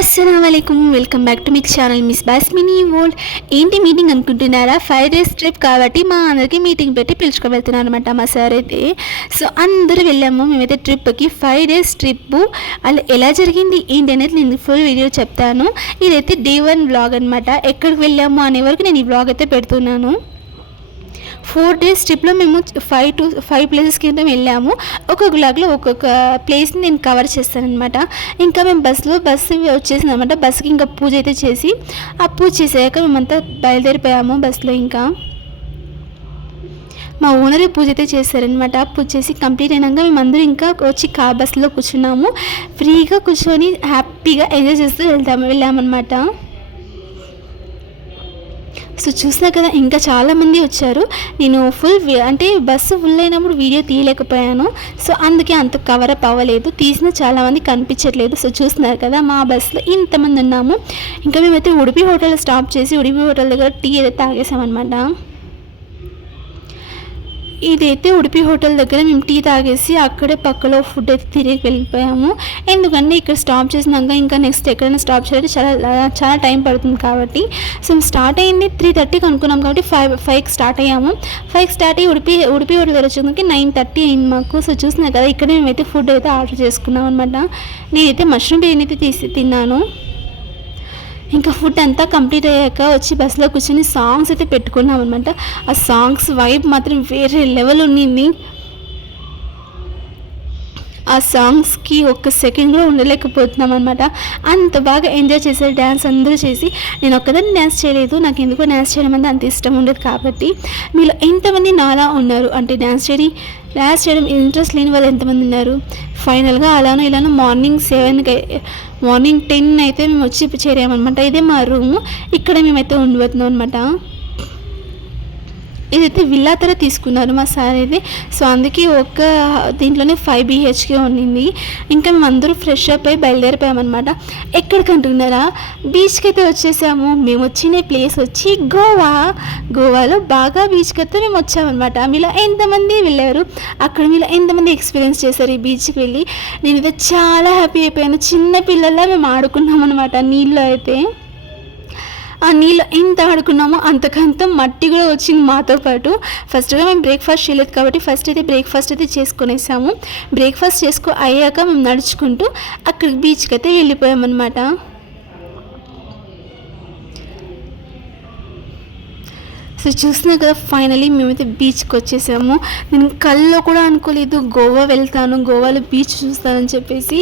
अस्सलामुअलैकुम welcome back to మీ channel miss బాస్మినీ వరల్డ్. ఏంటి మీటింగ్ అనుకుంటున్నారా? 5 days ట్రిప్ కాబట్టి మా అందరికీ మీటింగ్ పెట్టి పిలుచుకు వెళ్తున్నాను అనమాట మా సార్ అయితే. సో అందరూ వెళ్ళాము మేమైతే ట్రిప్కి. 5 days ట్రిప్ అలా ఎలా జరిగింది ఏంటి అనేది నేను ఫుల్ వీడియో చెప్తాను. ఇదైతే డే 1 వ్లాగ్ అనమాట. ఎక్కడికి వెళ్ళాము అనే వరకు నేను ఈ వ్లాగ్ అయితే పెడుతున్నాను. 4 days ట్రిప్లో మేము 5 ప్లేసెస్కి అయితే వెళ్ళాము. ఒక్కొక్క వ్లాగ్లో ఒక్కొక్క ప్లేస్ని నేను కవర్ చేస్తానమాట. ఇంకా మేము బస్సు వచ్చేసింది అనమాట. బస్సుకి ఇంకా పూజ అయితే చేసి ఆ పూజ చేసాక మేమంతా బయలుదేరిపోయాము బస్సులో. ఇంకా మా ఓనరే పూజ అయితే చేశారనమాట. పూజ చేసి కంప్లీట్ అయినాక మేమందరూ ఇంకా వచ్చి బస్సులో కూర్చున్నాము. ఫ్రీగా కూర్చొని హ్యాపీగా ఎంజాయ్ చేస్తూ వెళ్ళామన్నమాట. సో చూసినా కదా ఇంకా చాలామంది వచ్చారు. నేను అంటే బస్సు ఫుల్ అయినప్పుడు వీడియో తీయలేకపోయాను. సో అందుకే అంత కవరప్ అవ్వలేదు. తీసిన చాలామంది కనిపించట్లేదు. సో చూస్తున్నారు కదా మా బస్సులో ఇంతమంది ఉన్నాము. ఇంకా మేమైతే ఉడిపి హోటల్ స్టాప్ చేసి ఉడిపి హోటల్ దగ్గర టీ అయితే తాగేసామన్నమాట. ఇదైతే ఉడిపి హోటల్ దగ్గర మేము టీ తాగేసి అక్కడే పక్కలో ఫుడ్ అయితే తిరిగి వెళ్ళిపోయాము. ఎందుకంటే ఇక్కడ స్టాప్ చేసినాక ఇంకా నెక్స్ట్ ఎక్కడైనా స్టాప్ చేయాలంటే చాలా టైం పడుతుంది కాబట్టి. సో స్టార్ట్ అయింది 3:30కి అనుకున్నాం కాబట్టి 5కి స్టార్ట్ అయ్యాము. 5కి స్టార్ట్ అయ్యి ఉడిపి హోటల్ దగ్గర వచ్చేందుకు 9:30 అయింది మాకు. సో చూసినా కదా ఇక్కడ మేమైతే ఫుడ్ అయితే ఆర్డర్ చేసుకున్నాం అనమాట. నేనైతే మష్రూమ్ బిర్యానీ అయితే తిన్నాను. ఇంకా ఫుడ్ అంతా కంప్లీట్ అయ్యాక వచ్చి బస్సులో కూర్చొని సాంగ్స్ అయితే పెట్టుకున్నాం అనమాట. ఆ సాంగ్స్ వైబ్ మాత్రం వేరే లెవెల్ ఉన్నింది. ఆ సాంగ్స్కి ఒక్క సెకండ్ కూడా ఉండలేకపోతున్నాం అనమాట. అంత బాగా ఎంజాయ్ చేశారు. డ్యాన్స్ అందరూ చేసి నేను ఒక్కదాన్ని డ్యాన్స్ చేయలేదు. నాకు ఎందుకో డ్యాన్స్ చేయడం అంటే అంత ఇష్టం ఉండదు కాబట్టి. మీలో ఎంతమంది నాలా ఉన్నారు అంటే డ్యాన్స్ చేయడం ఇంట్రెస్ట్ లేని వాళ్ళు ఎంతమంది ఉన్నారు? ఫైనల్గా అలానో ఇలానో మార్నింగ్ 10 అయితే మేము వచ్చి చేరామన్నమాట. ఇదే మా రూము. ఇక్కడ మేమైతే ఉండిపోతున్నాం అనమాట. ఇదైతే విల్లా తర తీసుకున్నారు మా సార్ అయితే. సో అందుకే దీంట్లోనే 5 BHK ఉండింది. ఇంకా మేము అందరూ ఫ్రెష్ అప్ అయి బయలుదేరిపోయామన్నమాట. ఎక్కడికి అంటున్నారా? బీచ్కి అయితే వచ్చేసాము. మేము వచ్చిన ప్లేస్ వచ్చి గోవాలో బాగా బీచ్కి అయితే మేము వచ్చామన్నమాట. మీలో ఎంతమంది వెళ్ళారు? అక్కడ మీలో ఎంతమంది ఎక్స్పీరియన్స్ చేశారు ఈ బీచ్కి వెళ్ళి? నేనైతే చాలా హ్యాపీ అయిపోయాను. చిన్న పిల్లల్లా మేము ఆడుకున్నాం అనమాట నీళ్ళు అయితే. ఆ నీళ్ళు ఎంత ఆడుకున్నామో అంతకంత మట్టి కూడా వచ్చింది మాతో పాటు. ఫస్ట్గా మేము బ్రేక్ఫాస్ట్ చేయలేదు కాబట్టి ఫస్ట్ అయితే బ్రేక్ఫాస్ట్ అయితే చేసుకునేసాము. బ్రేక్ఫాస్ట్ అయ్యాక మేము నడుచుకుంటూ అక్కడికి బీచ్కి అయితే వెళ్ళిపోయామన్నమాట. సో చూసినా కదా ఫైనలీ మేమైతే బీచ్కి వచ్చేసాము. నేను కల్లో కూడా అనుకోలేదు గోవా వెళ్తాను, గోవాలో బీచ్ చూస్తానని చెప్పేసి.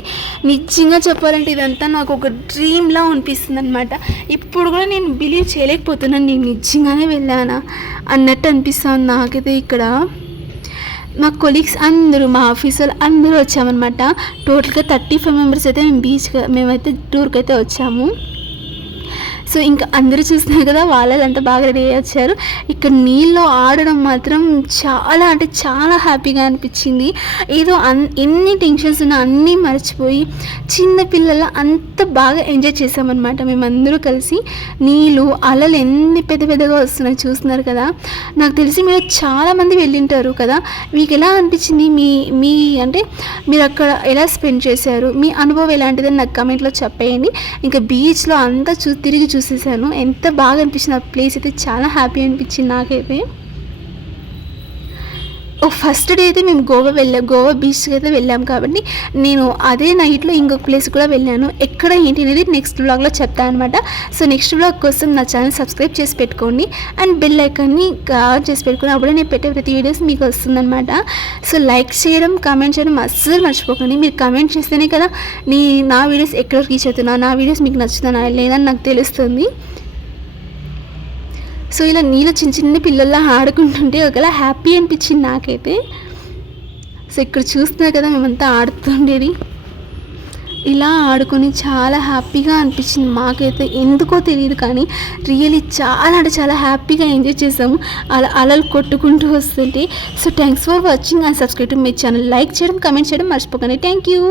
నిజంగా చెప్పాలంటే ఇదంతా నాకు ఒక డ్రీమ్లా అనిపిస్తుంది అనమాట. ఇప్పుడు కూడా నేను బిలీవ్ చేయలేకపోతున్నాను నేను నిజంగానే వెళ్ళానా అన్నట్టు అనిపిస్తుంది నాకైతే. ఇక్కడ మా కొలీగ్స్ అందరూ మా ఆఫీసర్లు అందరూ వచ్చామన్నమాట. టోటల్గా 35 మెంబర్స్ అయితే మేమైతే టూర్కి అయితే వచ్చాము. సో ఇంకా అందరూ చూస్తున్నారు కదా వాళ్ళంతా బాగా రెడీ అయ్యి వచ్చారు. ఇక్కడ నీళ్ళు ఆడడం మాత్రం చాలా అంటే చాలా హ్యాపీగా అనిపించింది. ఏదో ఎన్ని టెన్షన్స్ ఉన్నా అన్నీ మర్చిపోయి చిన్నపిల్లల అంత బాగా ఎంజాయ్ చేసామన్నమాట మేమందరూ కలిసి. నీళ్ళు అలలు ఎన్ని పెద్దగా వస్తున్నాయి చూస్తున్నారు కదా. నాకు తెలిసి మీరు చాలామంది వెళ్ళింటారు కదా. మీకు ఎలా అనిపించింది? మీ అంటే మీరు అక్కడ ఎలా స్పెండ్ చేశారు? మీ అనుభవం ఎలాంటిదని నాకు కమెంట్లో చెప్పేయండి. ఇంకా బీచ్లో అంతా తిరిగి చూసేసాను. ఎంత బాగా అనిపించింది. ఆ ప్లేస్ అయితే చాలా హ్యాపీ అనిపించింది నాకైతే. ఫస్ట్ డే అయితే మేము గోవా బీచ్కి అయితే వెళ్ళాము కాబట్టి నేను అదే నైట్లో ఇంకొక ప్లేస్ కూడా వెళ్ళాను. ఎక్కడ ఏంటి అనేది నెక్స్ట్ వ్లాగ్లో చెప్తాను అనమాట. సో నెక్స్ట్ వ్లాగ్ కోసం నా ఛానల్ సబ్స్క్రైబ్ చేసి పెట్టుకోండి అండ్ బెల్ ఐకాన్ని ఆన్ చేసి పెట్టుకోండి. అప్పుడే నేను పెట్టే ప్రతి వీడియోస్ మీకు వస్తుందన్నమాట. సో లైక్ చేయడం కామెంట్ చేయడం అస్సలు మర్చిపోకండి. మీరు కామెంట్ చేస్తేనే కదా నా వీడియోస్ ఎక్కడ రీచ్ అవుతున్నా, నా వీడియోస్ మీకు నచ్చుతున్నా లేదని నాకు తెలుస్తుంది. సో ఇలా నీళ్ళు చిన్న పిల్లల్లా ఆడుకుంటుంటే ఒకలా హ్యాపీ అనిపించింది నాకైతే. సో ఇక్కడ చూస్తున్నారు కదా మేమంతా ఆడుతుండేది. ఇలా ఆడుకొని చాలా హ్యాపీగా అనిపించింది మాకైతే. ఎందుకో తెలియదు కానీ రియలీ చాలా అంటే చాలా హ్యాపీగా ఎంజాయ్ చేసాము అలలు కొట్టుకుంటూ వస్తుంటే. So thanks for watching and subscribe to my channel. Like చేయడం కామెంట్ చేయడం మర్చిపోకండి. Thank you.